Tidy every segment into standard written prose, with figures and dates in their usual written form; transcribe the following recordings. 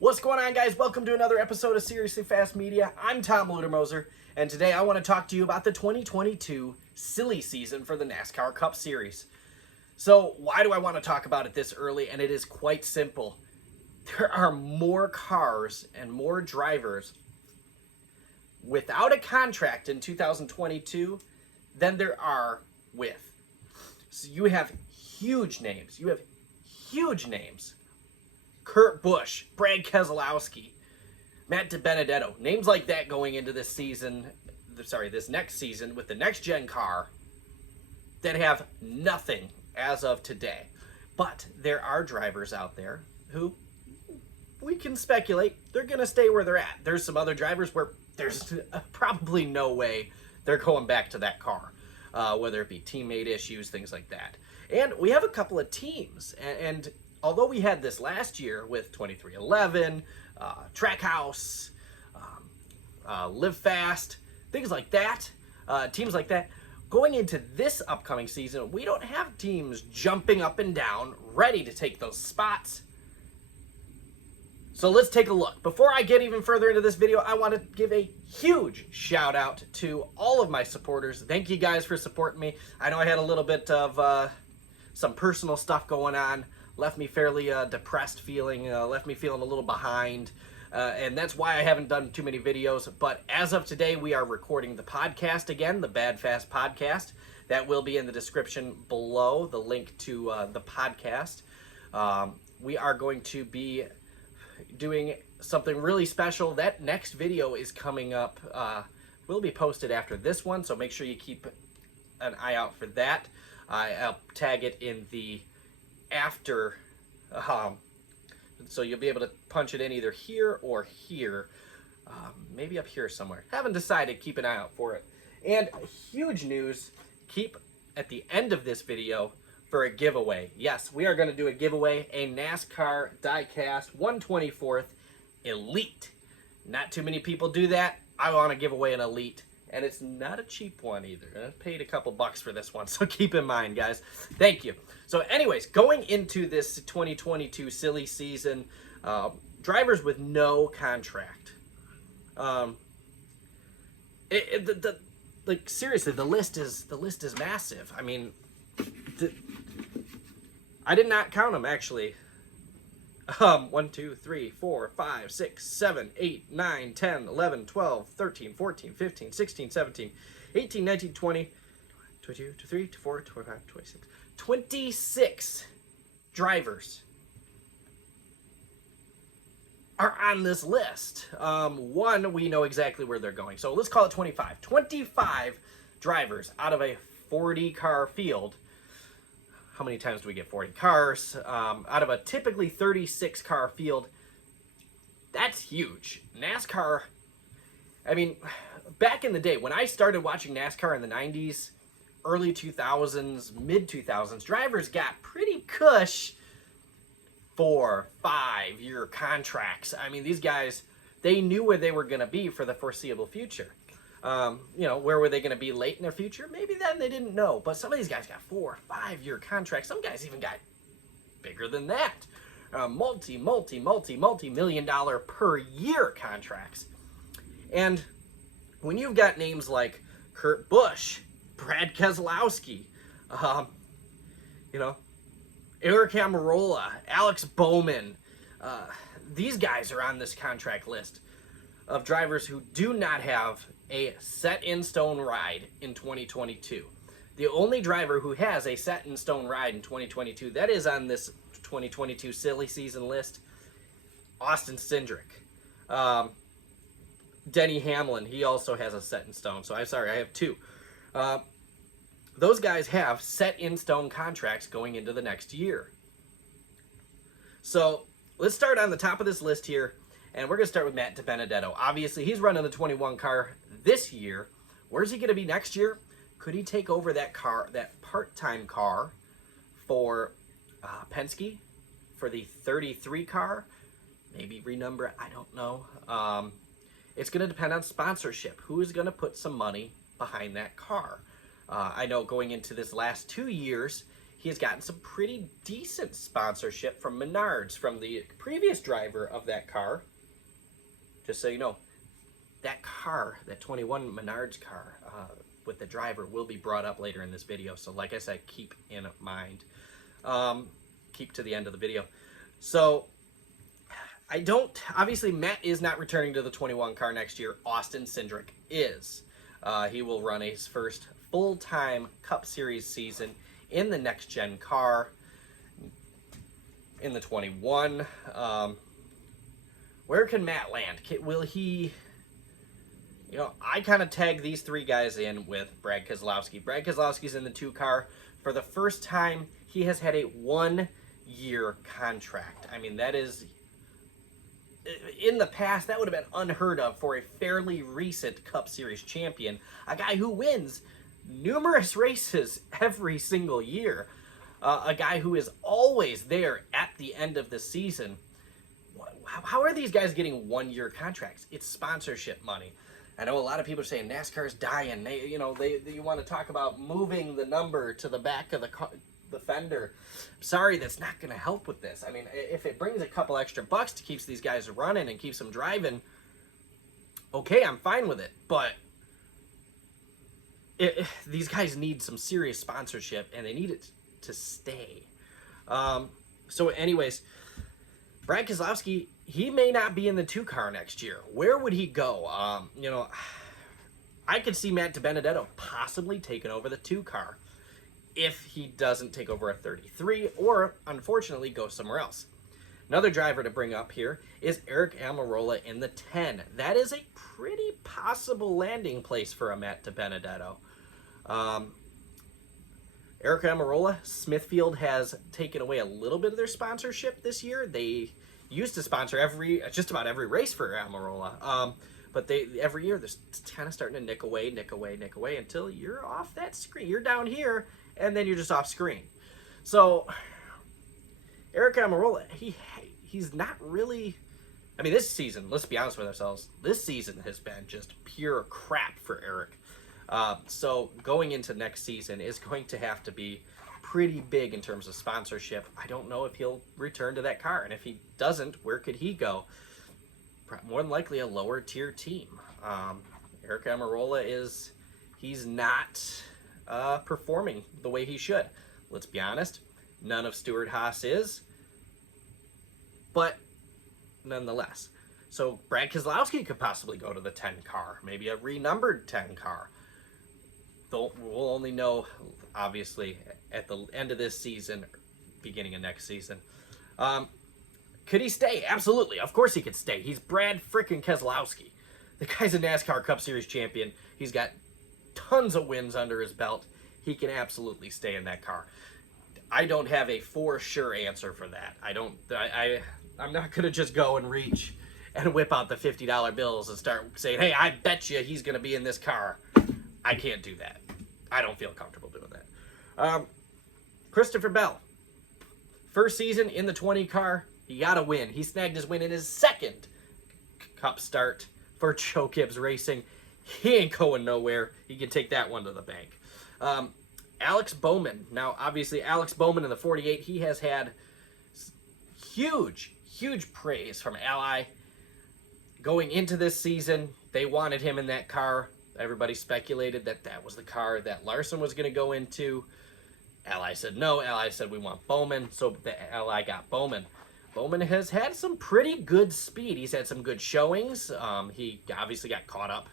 What's going on, guys? Welcome to another episode of Seriously Fast Media. I'm Tom Ludermoser, and today I want to talk to you about the 2022 silly season for the NASCAR Cup Series. So why do I want to talk about it this early? And it is quite simple. There are more cars and more drivers without a contract in 2022 than there are with. So you have huge names. Kurt Busch, Brad Keselowski, Matt Benedetto, names like that going into this next season with the next gen car that have nothing as of today. But there are drivers out there who we can speculate they're going to stay where they're at. There's some other drivers where there's probably no way they're going back to that car, whether it be teammate issues, things like that. And we have a couple of teams, and although we had this last year with 2311, Trackhouse, Live Fast, things like that, teams like that, going into this upcoming season, we don't have teams jumping up and down, ready to take those spots. So let's take a look. Before I get even further into this video, I want to give a huge shout out to all of my supporters. Thank you guys for supporting me. I know I had a little bit of some personal stuff going on. Left me fairly depressed feeling, left me feeling a little behind, and that's why I haven't done too many videos. But as of today, we are recording the podcast again, the Bad Fast podcast. That will be in the description below, the link to the podcast. We are going to be doing something really special. That next video is coming up, will be posted after this one, so make sure you keep an eye out for that. I'll tag it in the after, so you'll be able to punch it in either here or here, maybe up here somewhere. Haven't decided, keep an eye out for it. And huge news, keep at the end of this video for a giveaway. Yes, we are going to do a giveaway, a NASCAR diecast 124th Elite. Not too many people do that. I want to give away an Elite. And it's not a cheap one either. I paid a couple bucks for this one, so keep in mind, guys. Thank you. So anyways, going into this 2022 silly season, drivers with no contract. Like seriously, the list is massive. I mean, I did not count them actually. 1, 2, 3, 4, 5, 6, 7, 8, 9, 10, 11, 12, 13, 14, 15, 16, 17, 18, 19, 20, 22, 23, 24, 25, 26. 26 drivers are on this list. One, we know exactly where they're going. So let's call it 25. 25 drivers out of a 40-car field. How many times do we get 40 cars? Out of a typically 36-car field, that's huge. NASCAR, I mean, back in the day, when I started watching NASCAR in the 90s, early 2000s, mid-2000s, drivers got pretty cush 4, 5-year contracts. I mean, these guys, they knew where they were going to be for the foreseeable future. Where were they going to be late in their future? Maybe then they didn't know. But some of these guys got 4 or 5-year contracts. Some guys even got bigger than that. Multi-million dollar per year contracts. And when you've got names like Kurt Busch, Brad Keselowski, Eric Amarola, Alex Bowman, these guys are on this contract list of drivers who do not have a set-in-stone ride in 2022. The only driver who has a set-in-stone ride in 2022, that is on this 2022 silly season list, Austin Cindric. Denny Hamlin, he also has a set-in-stone. So I'm sorry, I have 2. Those guys have set-in-stone contracts going into the next year. So let's start on the top of this list here. And we're going to start with Matt Benedetto. Obviously, he's running the 21 car this year. Where's he going to be next year? Could he take over that car, that part-time car for Penske for the 33 car? Maybe renumber it. I don't know. It's going to depend on sponsorship. Who is going to put some money behind that car? I know going into this last 2 years, he has gotten some pretty decent sponsorship from Menards, from the previous driver of that car. Just so you know, that car, that 21 Menards car, with the driver will be brought up later in this video. So like I said, keep in mind. Keep to the end of the video. So obviously Matt is not returning to the 21 car next year. Austin Cindric is. He will run his first full-time Cup Series season in the next-gen car in the 21. Where can Matt land? Will he... You know, I kind of tag these three guys in with Brad Keselowski. Brad Keselowski's in the 2 car. For the first time, he has had a 1-year contract. I mean, that is... In the past, that would have been unheard of for a fairly recent Cup Series champion. A guy who wins numerous races every single year. A guy who is always there at the end of the season. How are these guys getting 1-year contracts? It's sponsorship money. I know a lot of people are saying NASCAR's dying. You want to talk about moving the number to the back of the fender. Sorry, that's not going to help with this. I mean, if it brings a couple extra bucks to keep these guys running and keeps them driving, okay, I'm fine with it. But these guys need some serious sponsorship, and they need it to stay. So anyways, Brad Keselowski, he may not be in the 2 car next year. Where would he go? I could see Matt Benedetto possibly taking over the 2 car if he doesn't take over a 33 or, unfortunately, go somewhere else. Another driver to bring up here is Aric Almirola in the 10. That is a pretty possible landing place for a Matt Benedetto. Aric Almirola, Smithfield has taken away a little bit of their sponsorship this year. They used to sponsor just about every race for Amarola. But every year they're kind of starting to nick away until you're off that screen. You're down here, and then you're just off screen. So Aric Almirola, he's not really... I mean, this season, let's be honest with ourselves, this season has been just pure crap for Aric. So going into next season is going to have to be pretty big in terms of sponsorship. I don't know if he'll return to that car, and if he doesn't, where could he go? More than likely a lower tier team. Aric Almirola he's not performing the way he should. Let's be honest, none of Stewart-Haas is, but nonetheless. So Brad Keselowski could possibly go to the 10 car, maybe a renumbered 10 car. Though we'll only know, obviously, at the end of this season, beginning of next season. Could he stay? Absolutely. Of course he could stay. He's Brad frickin' Keselowski. The guy's a NASCAR Cup Series champion. He's got tons of wins under his belt. He can absolutely stay in that car. I don't have a for sure answer for that. I'm not going to just go and reach and whip out the $50 bills and start saying, hey, I bet you he's going to be in this car. I can't do that. I don't feel comfortable doing that. Christopher Bell. First season in the 20 car. He got a win. He snagged his win in his second Cup start for Joe Gibbs Racing. He ain't going nowhere. He can take that one to the bank. Alex Bowman. Now, obviously, Alex Bowman in the 48, he has had huge praise from Ally. Going into this season, they wanted him in that car. Everybody speculated that that was the car that Larson was going to go into. Ally said no. Ally said we want Bowman, so the Ally got Bowman. Bowman has had some pretty good speed. He's had some good showings. He obviously got caught up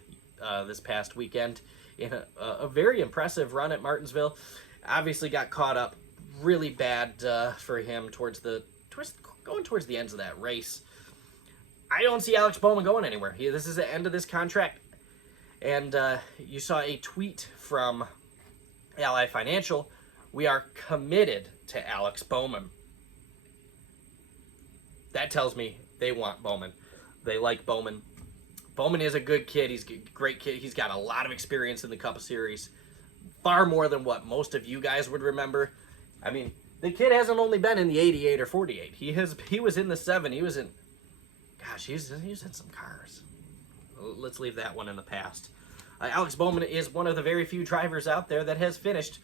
this past weekend in a very impressive run at Martinsville. Obviously got caught up really bad for him going towards the ends of that race. I don't see Alex Bowman going anywhere. This is the end of this contract. And you saw a tweet from Ally Financial. We are committed to Alex Bowman. That tells me they want Bowman. They like Bowman. Bowman is a good kid. He's a great kid. He's got a lot of experience in the Cup Series. Far more than what most of you guys would remember. I mean, the kid hasn't only been in the 88 or 48. He was in the 7. He was in... Gosh, he's in some cars. Let's leave that one in the past. Alex Bowman is one of the very few drivers out there that has finished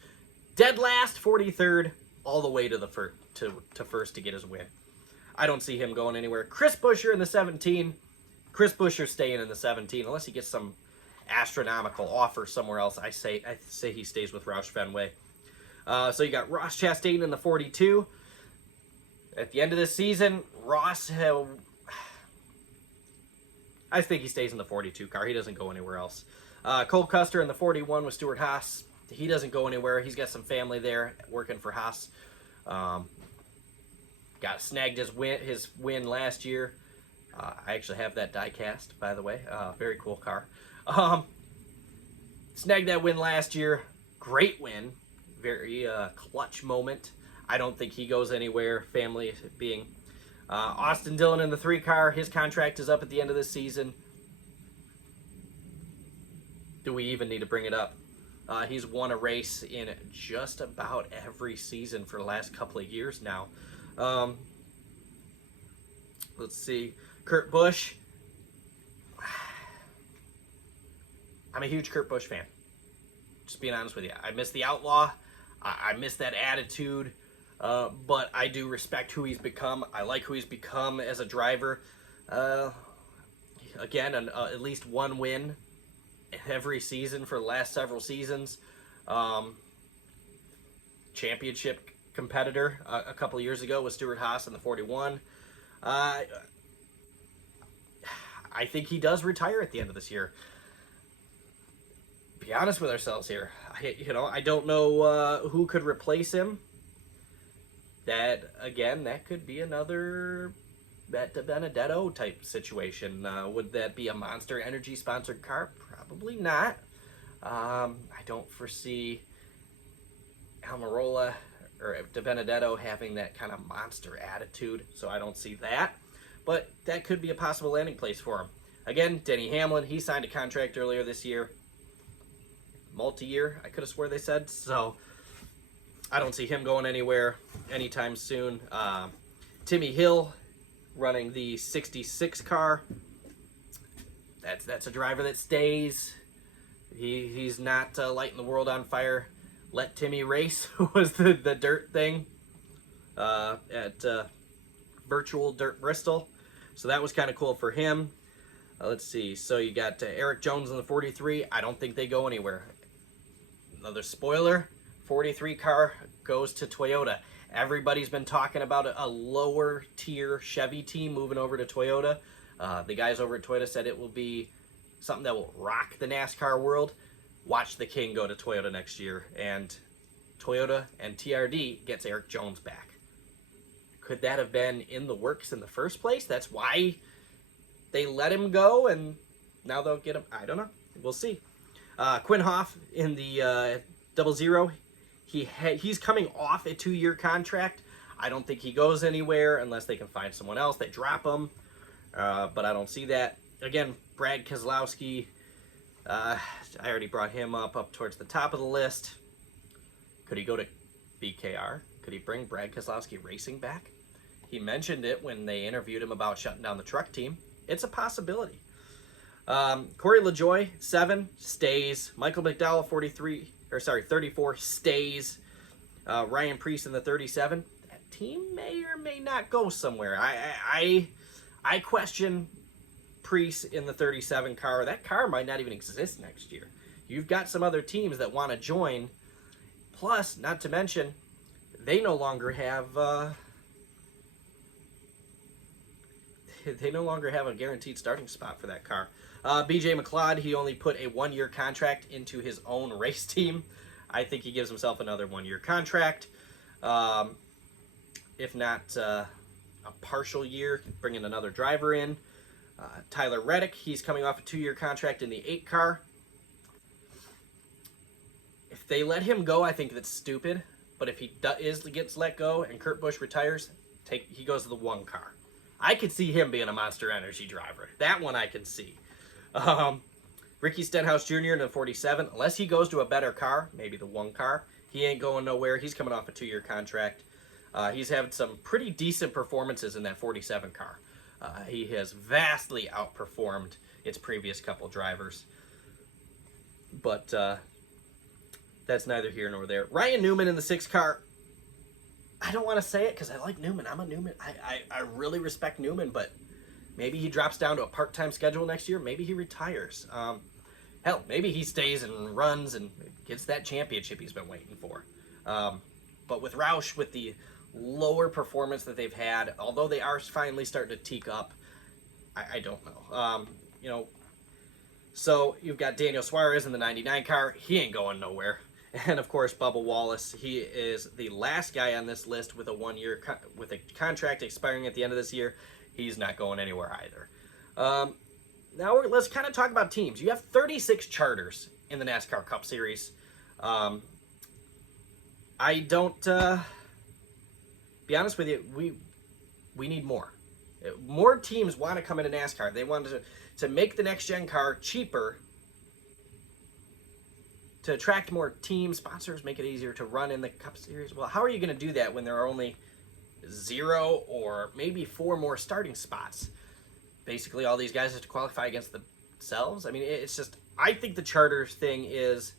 dead last, 43rd, all the way to the first to get his win. I don't see him going anywhere. Chris Buescher in the 17. Chris Buescher staying in the 17 unless he gets some astronomical offer somewhere else. I say he stays with Roush Fenway. So you got Ross Chastain in the 42. At the end of this season, I think he stays in the 42 car. He doesn't go anywhere else. Cole Custer in the 41 with Stuart Haas. He doesn't go anywhere. He's got some family there working for Haas. Snagged his win last year. I actually have that die cast, by the way. Very cool car. Snagged that win last year. Great win. Very clutch moment. I don't think he goes anywhere. Family being Austin Dillon in the 3 car. His contract is up at the end of this season. Do we even need to bring it up? He's won a race in just about every season for the last couple of years now. Let's see. Kurt Busch. I'm a huge Kurt Busch fan. Just being honest with you. I miss the Outlaw. I miss that attitude. But I do respect who he's become. I like who he's become as a driver. Again, at least one win every season for the last several seasons. Championship competitor a couple of years ago with Stuart Haas in the 41. I think he does retire at the end of this year. Be honest with ourselves here. I don't know who could replace him. That could be another Benedetto type situation. Would that be a Monster Energy sponsored car? Probably not. I don't foresee Amarola or Benedetto having that kind of monster attitude, so I don't see that. But that could be a possible landing place for him. Again, Denny Hamlin, he signed a contract earlier this year. Multi-year, I could have swore they said. So I don't see him going anywhere anytime soon. Timmy Hill running the 66 car. That's a driver that stays. He's not lighting the world on fire. Let Timmy race was the dirt thing at Virtual Dirt Bristol. So that was kind of cool for him. Let's see. So you got Eric Jones in the 43. I don't think they go anywhere. Another spoiler. 43 car goes to Toyota. Everybody's been talking about a lower tier Chevy team moving over to Toyota. The guys over at Toyota said it will be something that will rock the NASCAR world. Watch the King go to Toyota next year, and Toyota and TRD gets Eric Jones back. Could that have been in the works in the first place? That's why they let him go, and now they'll get him. I don't know. We'll see. Quinn Hoff in the 00. He's coming off a 2-year contract. I don't think he goes anywhere unless they can find someone else. They drop him, but I don't see that. Again, Brad Keselowski. I already brought him up towards the top of the list. Could he go to BKR? Could he bring Brad Keselowski Racing back? He mentioned it when they interviewed him about shutting down the truck team. It's a possibility. Corey LaJoie, 7, stays. Michael McDowell, 34, stays. Ryan Preece in the 37. That team may or may not go somewhere. I question Preece in the 37 car. That car might not even exist next year. You've got some other teams that want to join. Plus, not to mention, they no longer have a guaranteed starting spot for that car. BJ Mclaude, he only put a 1-year contract into his own race team. I think he gives himself another 1-year contract. If not a partial year, bringing another driver in. Tyler Reddick, he's coming off a 2-year contract in the 8 car. If they let him go, I think that's stupid. But if he gets let go and Kurt Busch retires, he goes to the 1 car. I could see him being a Monster Energy driver. That one I can see. Ricky Stenhouse Jr. in the 47. Unless he goes to a better car, maybe the 1 car, he ain't going nowhere. He's coming off a 2-year contract. He's had some pretty decent performances in that 47 car. He has vastly outperformed its previous couple drivers. But that's neither here nor there. Ryan Newman in the 6 car. I don't want to say it because I like Newman. I'm a Newman. I really respect Newman, but maybe he drops down to a part-time schedule next year. Maybe he retires. Hell, maybe he stays and runs and gets that championship he's been waiting for. But with Roush, with the lower performance that they've had, although they are finally starting to teak up, I don't know. You know, so you've got Daniel Suarez in the 99 car. He ain't going nowhere. And of course, Bubba Wallace. He is the last guy on this list with a with a contract expiring at the end of this year. He's not going anywhere either. Now let's kind of talk about teams. You have 36 charters in the NASCAR Cup Series. I don't. Be honest with you, we need more. More teams want to come into NASCAR. They want to make the next gen car cheaper, to attract more team sponsors, make it easier to run in the Cup Series. Well, how are you going to do that when there are only 0 or maybe 4 more starting spots? Basically, all these guys have to qualify against themselves. I mean, it's just, I think the charters thing is,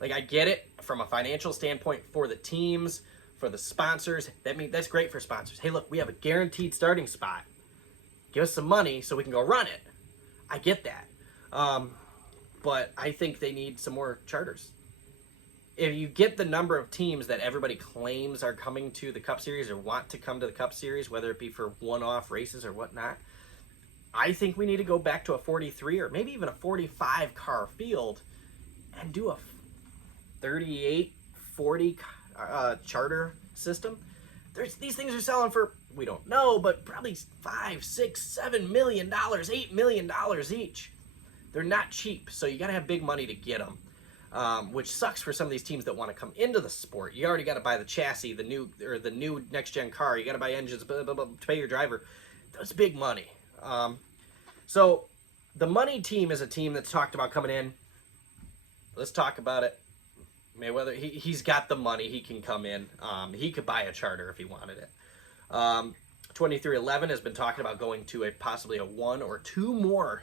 like, I get it from a financial standpoint for the teams, for the sponsors. That's great for sponsors. Hey, look, we have a guaranteed starting spot. Give us some money so we can go run it. I get that. But I think they need some more charters. If you get the number of teams that everybody claims are coming to the Cup Series or want to come to the Cup Series, whether it be for one-off races or whatnot, I think we need to go back to a 43 or maybe even a 45 car field and do a 38, 40 charter system. These things are selling for, we don't know, but probably $5, $6, $7 million, $8 million each. They're not cheap, so you got to have big money to get them, which sucks for some of these teams that want to come into the sport. You already got to buy the chassis, the new next gen car. You got to buy engines, blah, blah, blah, to pay your driver. That's big money. So the money team is a team that's talked about coming in. Let's talk about it. Mayweather, he's got the money. He can come in. He could buy a charter if he wanted it. 2311 has been talking about going to possibly a 1 or 2 more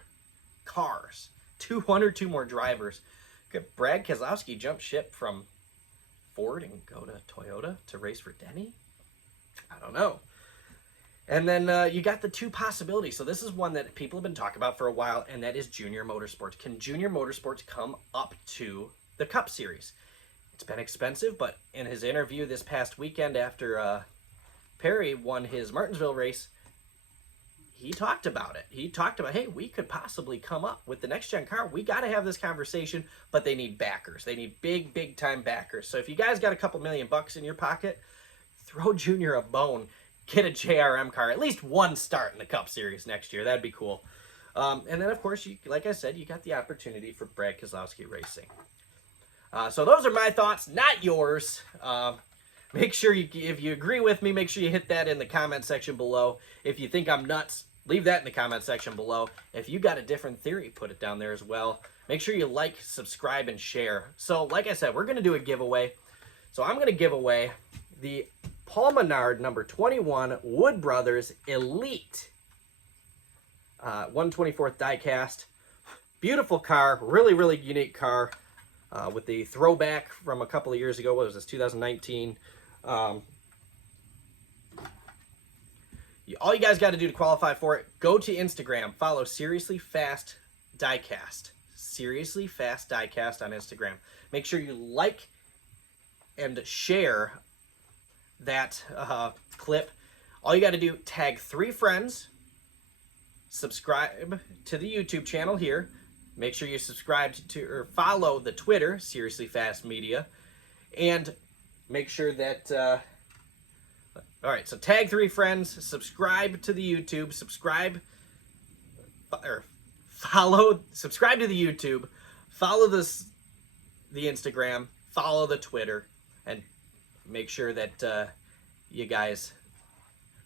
cars, 1 or 2 more drivers. Could Brad Keselowski jump ship from Ford and go to Toyota to race for Denny? I don't know. And then you got the 2 possibilities. So this is one that people have been talking about for a while, and that is Junior Motorsports. Can Junior Motorsports come up to the Cup Series? It's been expensive, but in his interview this past weekend after Perry won his Martinsville race, he talked about it. He talked about, hey, we could possibly come up with the next gen car. We got to have this conversation, but they need backers. They need big time backers. So if you guys got a couple $1,000,000 in your pocket, throw Junior a bone. Get a JRM car, at least 1 start in the Cup Series next year. That'd be cool. And then, of course, like I said, you got the opportunity for Brad Keselowski Racing. So those are my thoughts, not yours. Make sure if you agree with me, make sure you hit that in the comment section below. If you think I'm nuts, leave that in the comment section below. If you got a different theory, put it down there as well. Make sure you like, subscribe, and share. So, like I said, we're going to do a giveaway. So I'm going to give away the Paul Menard number 21 Wood Brothers Elite 1/24 diecast. Beautiful car, really unique car, with the throwback from a couple of years ago. What was this, 2019? All you guys got to do to qualify for it, go to Instagram, follow Seriously Fast Diecast. Seriously Fast Diecast on Instagram. Make sure you like and share that clip. All you got to do, tag 3 friends, subscribe to the YouTube channel here. Make sure you subscribe to or follow the Twitter, Seriously Fast Media, and make sure that all right, so tag 3 friends, subscribe to the YouTube, subscribe to the YouTube, follow the Instagram, follow the Twitter, and make sure that you guys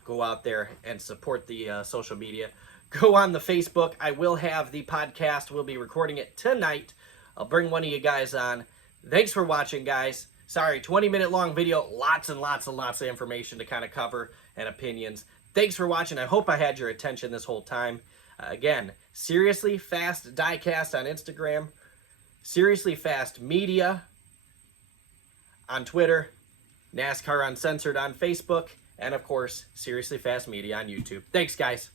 go out there and support the social media. Go on the Facebook. I will have the podcast. We'll be recording it tonight. I'll bring one of you guys on. Thanks for watching, guys. Sorry, 20-minute long video. Lots and lots of information to kind of cover and opinions. Thanks for watching. I hope I had your attention this whole time. Again, Seriously Fast Diecast on Instagram. Seriously Fast Media on Twitter. NASCAR Uncensored on Facebook, and of course, Seriously Fast Media on YouTube. Thanks, guys.